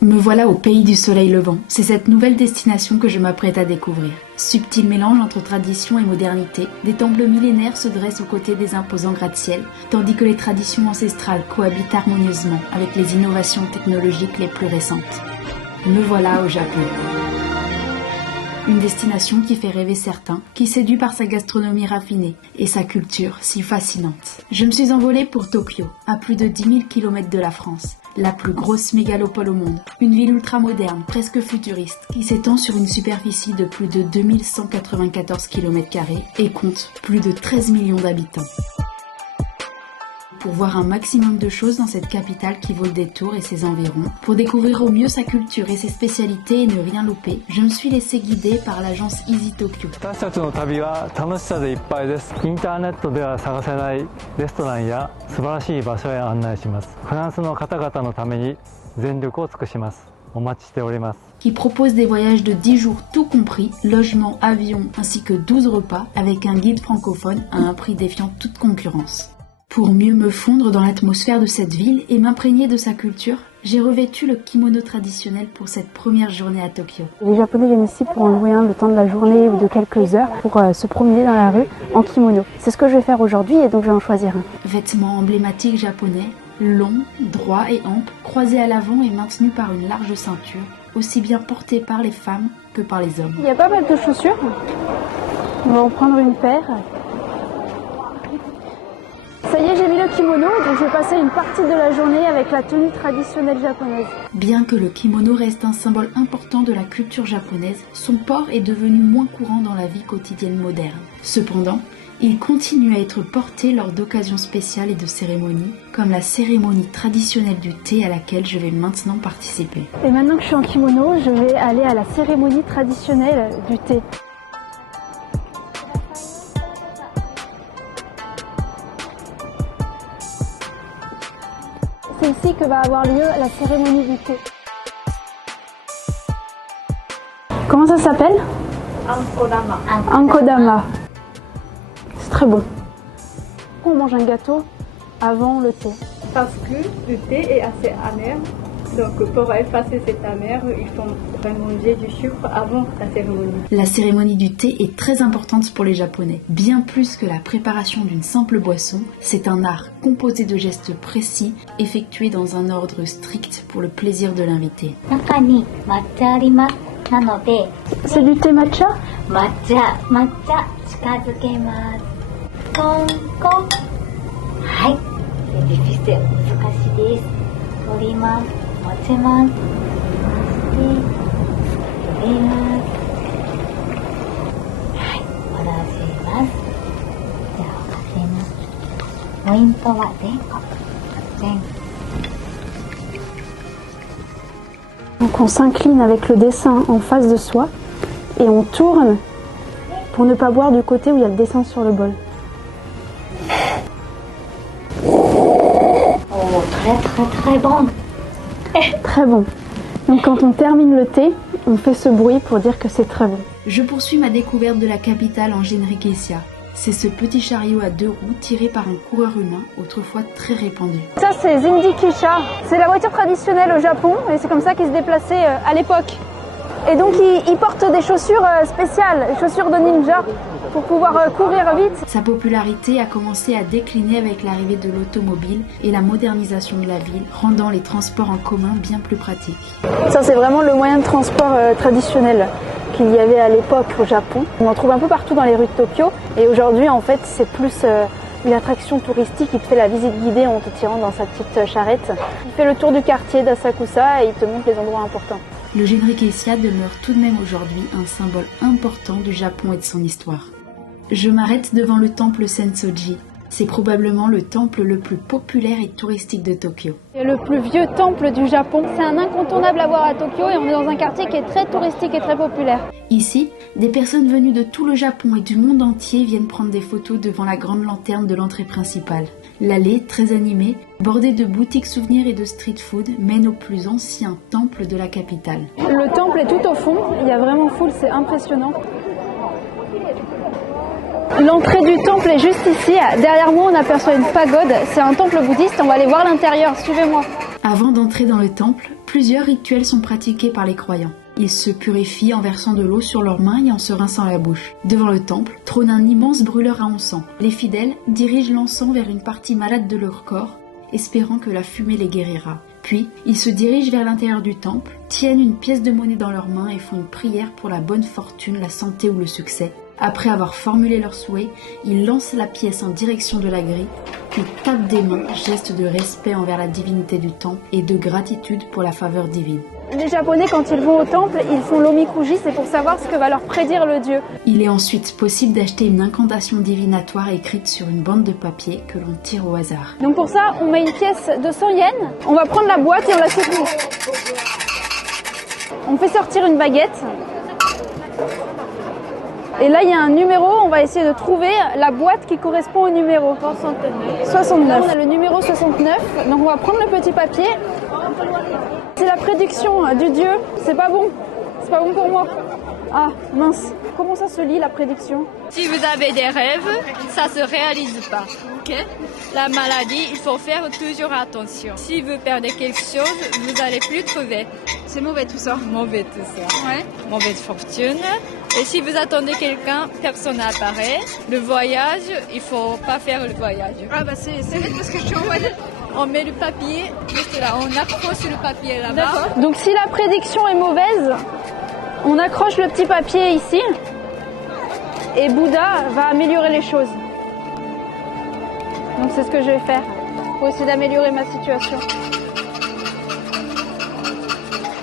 Me voilà au pays du soleil levant. C'est cette nouvelle destination que je m'apprête à découvrir. Subtil mélange entre tradition et modernité, des temples millénaires se dressent aux côtés des imposants gratte-ciel, tandis que les traditions ancestrales cohabitent harmonieusement avec les innovations technologiques les plus récentes. Me voilà au Japon. Une destination qui fait rêver certains, qui séduit par sa gastronomie raffinée et sa culture si fascinante. Je me suis envolée pour Tokyo, à plus de 10 000 km de la France, la plus grosse mégalopole au monde. Une ville ultramoderne, presque futuriste, qui s'étend sur une superficie de plus de 2194 km² et compte plus de 13 millions d'habitants. Pour voir un maximum de choses dans cette capitale qui vaut le détour et ses environs, pour découvrir au mieux sa culture et ses spécialités et ne rien louper, je me suis laissé guider par l'agence Easy Tokyo. 私たちの旅は楽しさでいっぱいです。インターネットでは探せないレストランや素晴らしい場所へ案内します。フランスの方々のために全力を尽くします。お待ちしております。 Qui propose des voyages de 10 jours tout compris, logement, avion ainsi que 12 repas avec un guide francophone à un prix défiant toute concurrence. Pour mieux me fondre dans l'atmosphère de cette ville et m'imprégner de sa culture, j'ai revêtu le kimono traditionnel pour cette première journée à Tokyo. Les Japonais viennent ici pour en louer un le temps de la journée ou de quelques heures pour se promener dans la rue en kimono. C'est ce que je vais faire aujourd'hui et donc je vais en choisir un. Vêtements emblématiques japonais, longs, droits et amples, croisés à l'avant et maintenus par une large ceinture, aussi bien portés par les femmes que par les hommes. Il y a pas mal de chaussures. On va en prendre une paire. Ça y est, j'ai mis le kimono, donc je vais passer une partie de la journée avec la tenue traditionnelle japonaise. Bien que le kimono reste un symbole important de la culture japonaise, son port est devenu moins courant dans la vie quotidienne moderne. Cependant, il continue à être porté lors d'occasions spéciales et de cérémonies, comme la cérémonie traditionnelle du thé à laquelle je vais maintenant participer. Et maintenant que je suis en kimono, je vais aller à la cérémonie traditionnelle du thé. C'est ici que va avoir lieu la cérémonie du thé. Comment ça s'appelle? Ankodama. Ankodama. C'est très bon. On mange un gâteau avant le thé. Parce que le thé est assez amer. Donc pour effacer cette amer, il faut manger du sucre avant la cérémonie. La cérémonie du thé est très importante pour les Japonais. Bien plus que la préparation d'une simple boisson, c'est un art composé de gestes précis, effectués dans un ordre strict pour le plaisir de l'invité. C'est du thé matcha? Donc on s'incline avec le dessin en face de soi et on tourne pour ne pas boire du côté où il y a le dessin sur le bol. Oh, très bon. Très bon. Donc quand on termine le thé, on fait ce bruit pour dire que c'est très bon. Je poursuis ma découverte de la capitale en Jinrikisha. C'est ce petit chariot à 2 roues tiré par un coureur humain, autrefois très répandu. Ça c'est Zindikisha, c'est la voiture traditionnelle au Japon et c'est comme ça qu'ils se déplaçaient à l'époque. Et donc ils portent des chaussures spéciales, des chaussures de ninja pour pouvoir courir vite. Sa popularité a commencé à décliner avec l'arrivée de l'automobile et la modernisation de la ville, rendant les transports en commun bien plus pratiques. Ça c'est vraiment le moyen de transport traditionnel qu'il y avait à l'époque au Japon. On en trouve un peu partout dans les rues de Tokyo et aujourd'hui en fait c'est plus une attraction touristique. Il te fait la visite guidée en te tirant dans sa petite charrette. Il fait le tour du quartier d'Asakusa et il te montre les endroits importants. Le Jinrikisha demeure tout de même aujourd'hui un symbole important du Japon et de son histoire. Je m'arrête devant le temple Sensoji. C'est probablement le temple le plus populaire et touristique de Tokyo. C'est le plus vieux temple du Japon. C'est un incontournable à voir à Tokyo et on est dans un quartier qui est très touristique et très populaire. Ici, des personnes venues de tout le Japon et du monde entier viennent prendre des photos devant la grande lanterne de l'entrée principale. L'allée, très animée, bordée de boutiques souvenirs et de street food, mène au plus ancien temple de la capitale. Le temple est tout au fond, il y a vraiment foule, c'est impressionnant. L'entrée du temple est juste ici. Derrière moi, on aperçoit une pagode. C'est un temple bouddhiste. On va aller voir l'intérieur. Suivez-moi. Avant d'entrer dans le temple, plusieurs rituels sont pratiqués par les croyants. Ils se purifient en versant de l'eau sur leurs mains et en se rinçant la bouche. Devant le temple trône un immense brûleur à encens. Les fidèles dirigent l'encens vers une partie malade de leur corps, espérant que la fumée les guérira. Puis, ils se dirigent vers l'intérieur du temple, tiennent une pièce de monnaie dans leurs mains et font une prière pour la bonne fortune, la santé ou le succès. Après avoir formulé leur souhait, ils lancent la pièce en direction de la grille, puis tapent des mains, geste de respect envers la divinité du temple et de gratitude pour la faveur divine. Les Japonais, quand ils vont au temple, ils font l'omikuji, c'est pour savoir ce que va leur prédire le dieu. Il est ensuite possible d'acheter une incantation divinatoire écrite sur une bande de papier que l'on tire au hasard. Donc pour ça, on met une pièce de 100 yens, on va prendre la boîte et on la secoue. On fait sortir une baguette. Et là, il y a un numéro, on va essayer de trouver la boîte qui correspond au numéro. 69. Là, on a le numéro 69, donc on va prendre le petit papier. C'est la prédiction du dieu, c'est pas bon pour moi. Ah, mince, comment ça se lit la prédiction? Si vous avez des rêves, ça se réalise pas. Ok? La maladie, il faut faire toujours attention. Si vous perdez quelque chose, vous allez plus trouver. C'est mauvais tout ça. Mauvais tout ça. Ouais. Mauvaise fortune. Et si vous attendez quelqu'un, personne n'apparaît. Le voyage, il faut pas faire le voyage. Ah bah c'est bête parce que je suis en voyage. On met le papier juste là, on accroche le papier là-bas. Donc si la prédiction est mauvaise, on accroche le petit papier ici et Bouddha va améliorer les choses. Donc c'est ce que je vais faire pour essayer d'améliorer ma situation.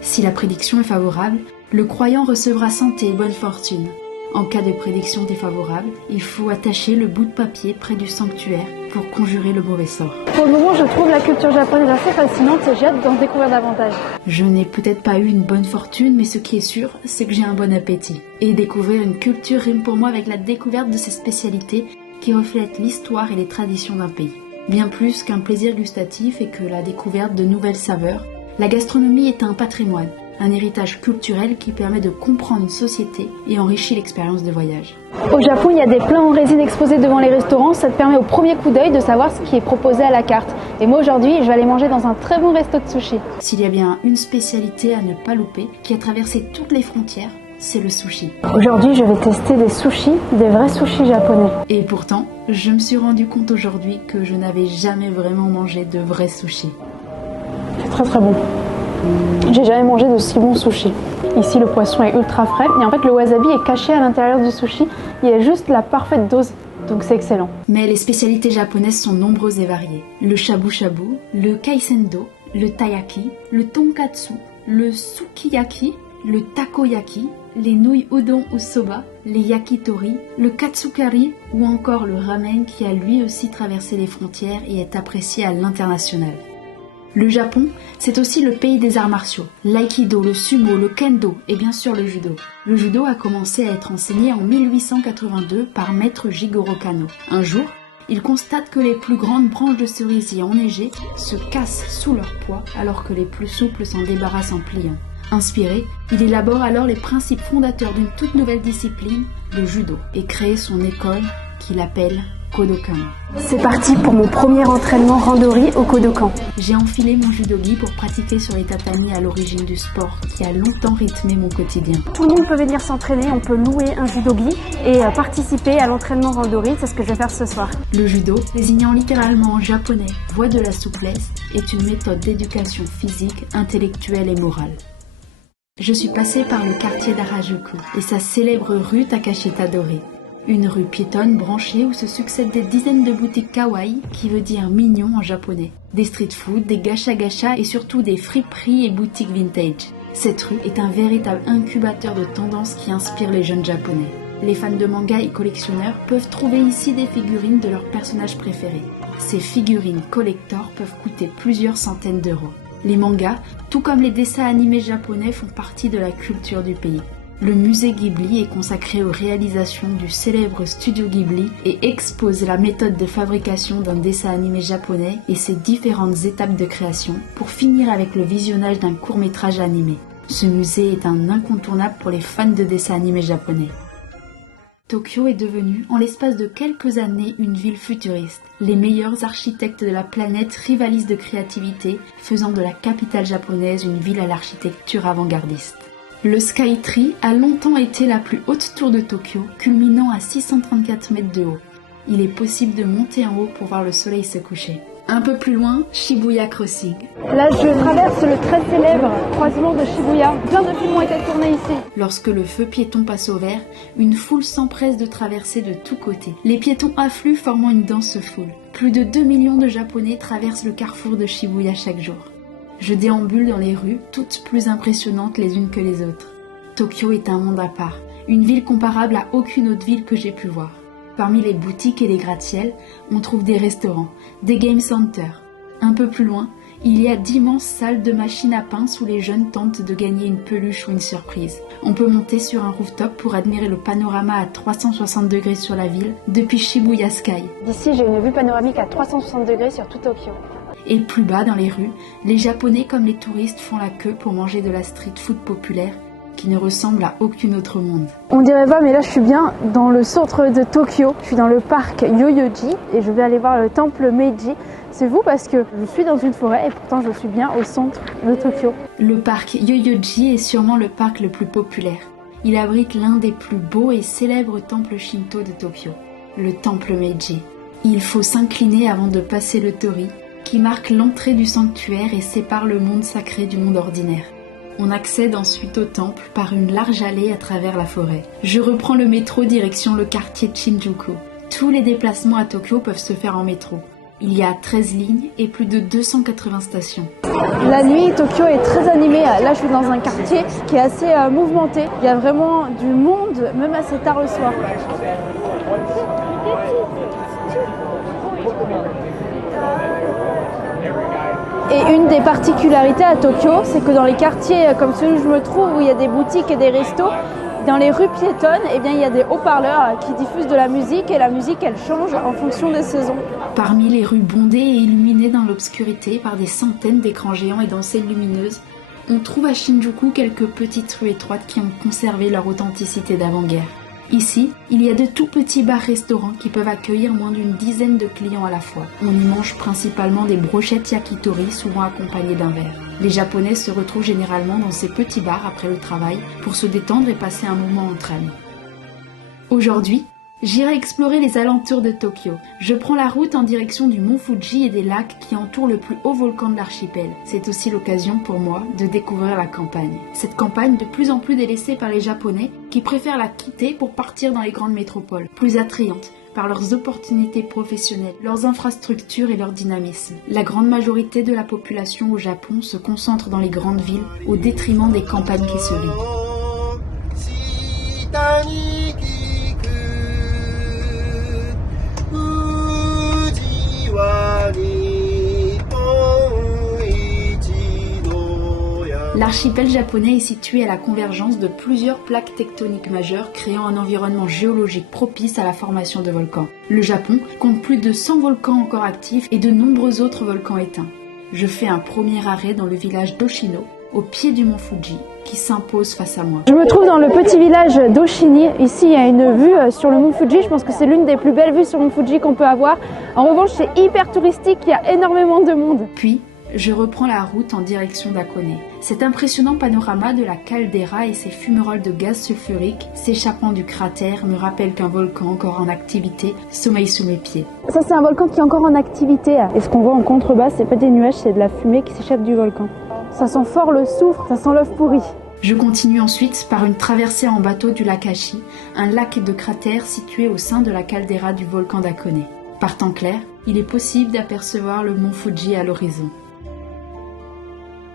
Si la prédiction est favorable, le croyant recevra santé et bonne fortune. En cas de prédiction défavorable, il faut attacher le bout de papier près du sanctuaire pour conjurer le mauvais sort. Pour le moment, je trouve la culture japonaise assez fascinante et j'ai hâte d'en découvrir davantage. Je n'ai peut-être pas eu une bonne fortune, mais ce qui est sûr, c'est que j'ai un bon appétit. Et découvrir une culture rime pour moi avec la découverte de ses spécialités qui reflètent l'histoire et les traditions d'un pays. Bien plus qu'un plaisir gustatif et que la découverte de nouvelles saveurs, la gastronomie est un patrimoine, un héritage culturel qui permet de comprendre une société et enrichit l'expérience de voyage. Au Japon, il y a des plats en résine exposés devant les restaurants, ça te permet au premier coup d'œil de savoir ce qui est proposé à la carte. Et moi aujourd'hui, je vais aller manger dans un très bon resto de sushi. S'il y a bien une spécialité à ne pas louper, qui a traversé toutes les frontières, c'est le sushi. Aujourd'hui, je vais tester des sushis, des vrais sushis japonais. Et pourtant, je me suis rendu compte aujourd'hui que je n'avais jamais vraiment mangé de vrais sushis. C'est très très bon. J'ai jamais mangé de si bons sushis. Ici, le poisson est ultra frais et en fait, le wasabi est caché à l'intérieur du sushi. Il y a juste la parfaite dose, donc c'est excellent. Mais les spécialités japonaises sont nombreuses et variées. Le shabu-shabu, le kaisendo, le taiyaki, le tonkatsu, le sukiyaki, le takoyaki, les nouilles udon ou soba, les yakitori, le katsukari ou encore le ramen qui a lui aussi traversé les frontières et est apprécié à l'international. Le Japon, c'est aussi le pays des arts martiaux. L'aïkido, le sumo, le kendo et bien sûr le judo. Le judo a commencé à être enseigné en 1882 par maître Jigoro Kano. Un jour, il constate que les plus grandes branches de cerisier enneigées se cassent sous leur poids alors que les plus souples s'en débarrassent en pliant. Inspiré, il élabore alors les principes fondateurs d'une toute nouvelle discipline, le judo, et crée son école qu'il appelle Kodokan. C'est parti pour mon premier entraînement randori au Kodokan. J'ai enfilé mon judogi pour pratiquer sur les tatamis à l'origine du sport qui a longtemps rythmé mon quotidien. Tout le monde peut venir s'entraîner, on peut louer un judogi et participer à l'entraînement randori, c'est ce que je vais faire ce soir. Le judo, désignant littéralement en japonais « voie de la souplesse », est une méthode d'éducation physique, intellectuelle et morale. Je suis passée par le quartier d'Harajuku et sa célèbre rue Takashita dorée. Une rue piétonne branchée où se succèdent des dizaines de boutiques kawaii, qui veut dire mignon en japonais. Des street food, des gacha-gacha et surtout des friperies et boutiques vintage. Cette rue est un véritable incubateur de tendances qui inspire les jeunes japonais. Les fans de manga et collectionneurs peuvent trouver ici des figurines de leurs personnages préférés. Ces figurines collector peuvent coûter plusieurs centaines d'euros. Les mangas, tout comme les dessins animés japonais, font partie de la culture du pays. Le musée Ghibli est consacré aux réalisations du célèbre studio Ghibli et expose la méthode de fabrication d'un dessin animé japonais et ses différentes étapes de création pour finir avec le visionnage d'un court-métrage animé. Ce musée est un incontournable pour les fans de dessins animés japonais. Tokyo est devenue, en l'espace de quelques années, une ville futuriste. Les meilleurs architectes de la planète rivalisent de créativité, faisant de la capitale japonaise une ville à l'architecture avant-gardiste. Le Skytree a longtemps été la plus haute tour de Tokyo, culminant à 634 mètres de haut. Il est possible de monter en haut pour voir le soleil se coucher. Un peu plus loin, Shibuya Crossing. Là, je traverse le très célèbre croisement de Shibuya. Plein de films ont été tournés ici. Lorsque le feu piéton passe au vert, une foule s'empresse de traverser de tous côtés. Les piétons affluent formant une dense foule. Plus de 2 millions de Japonais traversent le carrefour de Shibuya chaque jour. Je déambule dans les rues, toutes plus impressionnantes les unes que les autres. Tokyo est un monde à part, une ville comparable à aucune autre ville que j'ai pu voir. Parmi les boutiques et les gratte-ciels, on trouve des restaurants, des game centers. Un peu plus loin, il y a d'immenses salles de machines à pain où les jeunes tentent de gagner une peluche ou une surprise. On peut monter sur un rooftop pour admirer le panorama à 360 degrés sur la ville depuis Shibuya Sky. D'ici, j'ai une vue panoramique à 360 degrés sur tout Tokyo. Et plus bas dans les rues, les Japonais comme les touristes font la queue pour manger de la street food populaire qui ne ressemble à aucun autre monde. On dirait pas, mais là je suis bien dans le centre de Tokyo. Je suis dans le parc Yoyogi et je vais aller voir le temple Meiji. C'est vous parce que je suis dans une forêt et pourtant je suis bien au centre de Tokyo. Le parc Yoyogi est sûrement le parc le plus populaire. Il abrite l'un des plus beaux et célèbres temples shinto de Tokyo, le temple Meiji. Il faut s'incliner avant de passer le torii, qui marque l'entrée du sanctuaire et sépare le monde sacré du monde ordinaire. On accède ensuite au temple par une large allée à travers la forêt. Je reprends le métro direction le quartier Shinjuku. Tous les déplacements à Tokyo peuvent se faire en métro. Il y a 13 lignes et plus de 280 stations. La nuit, Tokyo est très animée. Là, je suis dans un quartier qui est assez mouvementé. Il y a vraiment du monde, même assez tard le soir. Et une des particularités à Tokyo, c'est que dans les quartiers comme celui où je me trouve, où il y a des boutiques et des restos, dans les rues piétonnes, eh bien, il y a des haut-parleurs qui diffusent de la musique et la musique, elle change en fonction des saisons. Parmi les rues bondées et illuminées dans l'obscurité par des centaines d'écrans géants et d'enseignes lumineuses, on trouve à Shinjuku quelques petites rues étroites qui ont conservé leur authenticité d'avant-guerre. Ici, il y a de tout petits bars-restaurants qui peuvent accueillir moins d'une dizaine de clients à la fois. On y mange principalement des brochettes yakitori, souvent accompagnées d'un verre. Les Japonais se retrouvent généralement dans ces petits bars après le travail pour se détendre et passer un moment entre amis. Aujourd'hui, j'irai explorer les alentours de Tokyo. Je prends la route en direction du mont Fuji et des lacs qui entourent le plus haut volcan de l'archipel. C'est aussi l'occasion pour moi de découvrir la campagne. Cette campagne de plus en plus délaissée par les Japonais qui préfèrent la quitter pour partir dans les grandes métropoles, plus attrayantes par leurs opportunités professionnelles, leurs infrastructures et leur dynamisme. La grande majorité de la population au Japon se concentre dans les grandes villes au détriment des campagnes qui se vivent. L'archipel japonais est situé à la convergence de plusieurs plaques tectoniques majeures créant un environnement géologique propice à la formation de volcans. Le Japon compte plus de 100 volcans encore actifs et de nombreux autres volcans éteints. Je fais un premier arrêt dans le village d'Oshino, au pied du mont Fuji, qui s'impose face à moi. Je me trouve dans le petit village d'Oshini. Ici, il y a une vue sur le mont Fuji. Je pense que c'est l'une des plus belles vues sur le mont Fuji qu'on peut avoir. En revanche, c'est hyper touristique, il y a énormément de monde. Puis, je reprends la route en direction d'Akone. Cet impressionnant panorama de la caldeira et ses fumerolles de gaz sulfurique s'échappant du cratère me rappelle qu'un volcan encore en activité sommeille sous mes pieds. Ça, c'est un volcan qui est encore en activité. Et ce qu'on voit en contrebas, c'est pas des nuages, c'est de la fumée qui s'échappe du volcan. Ça sent fort le soufre, ça sent l'œuf pourri. Je continue ensuite par une traversée en bateau du lac Ashi, un lac de cratère situé au sein de la caldeira du volcan d'Akone. Par temps clair, il est possible d'apercevoir le mont Fuji à l'horizon.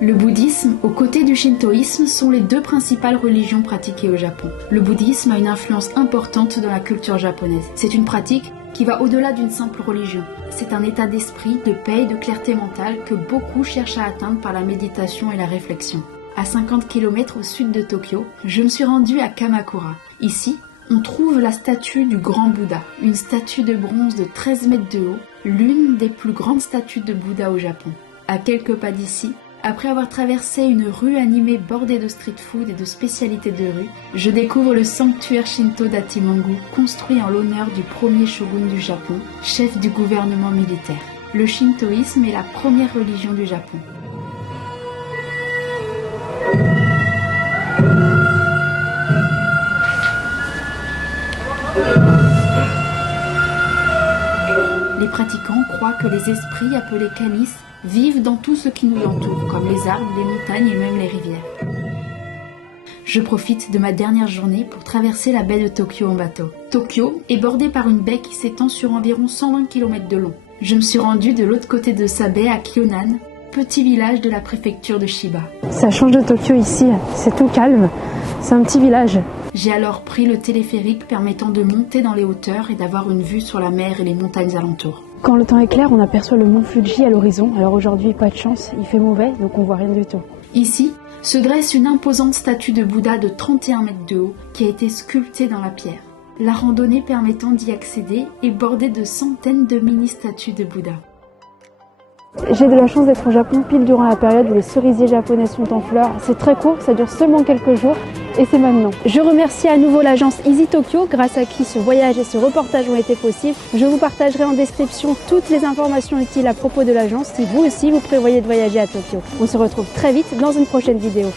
Le bouddhisme, aux côtés du shintoïsme, sont les deux principales religions pratiquées au Japon. Le bouddhisme a une influence importante dans la culture japonaise. C'est une pratique qui va au-delà d'une simple religion. C'est un état d'esprit, de paix et de clarté mentale que beaucoup cherchent à atteindre par la méditation et la réflexion. À 50 km au sud de Tokyo, je me suis rendue à Kamakura. Ici, on trouve la statue du Grand Bouddha, une statue de bronze de 13 mètres de haut, l'une des plus grandes statues de Bouddha au Japon. À quelques pas d'ici, Après avoir traversé une rue animée bordée de street food et de spécialités de rue, je découvre le sanctuaire Shinto d'Hachimangu, construit en l'honneur du premier shogun du Japon, chef du gouvernement militaire. Le shintoïsme est la première religion du Japon. Les pratiquants croient que les esprits appelés kamis vivent dans tout ce qui nous entoure, comme les arbres, les montagnes et même les rivières. Je profite de ma dernière journée pour traverser la baie de Tokyo en bateau. Tokyo est bordée par une baie qui s'étend sur environ 120 km de long. Je me suis rendue de l'autre côté de sa baie à Kyonan, petit village de la préfecture de Chiba. Ça change de Tokyo ici, c'est tout calme, c'est un petit village. J'ai alors pris le téléphérique permettant de monter dans les hauteurs et d'avoir une vue sur la mer et les montagnes alentours. Quand le temps est clair, on aperçoit le mont Fuji à l'horizon. Alors aujourd'hui, pas de chance, il fait mauvais, donc on voit rien du tout. Ici se dresse une imposante statue de Bouddha de 31 mètres de haut qui a été sculptée dans la pierre. La randonnée permettant d'y accéder est bordée de centaines de mini-statues de Bouddha. J'ai de la chance d'être au Japon pile durant la période où les cerisiers japonais sont en fleurs. C'est très court, ça dure seulement quelques jours et c'est maintenant. Je remercie à nouveau l'agence Easy Tokyo, grâce à qui ce voyage et ce reportage ont été possibles. Je vous partagerai en description toutes les informations utiles à propos de l'agence si vous aussi vous prévoyez de voyager à Tokyo. On se retrouve très vite dans une prochaine vidéo.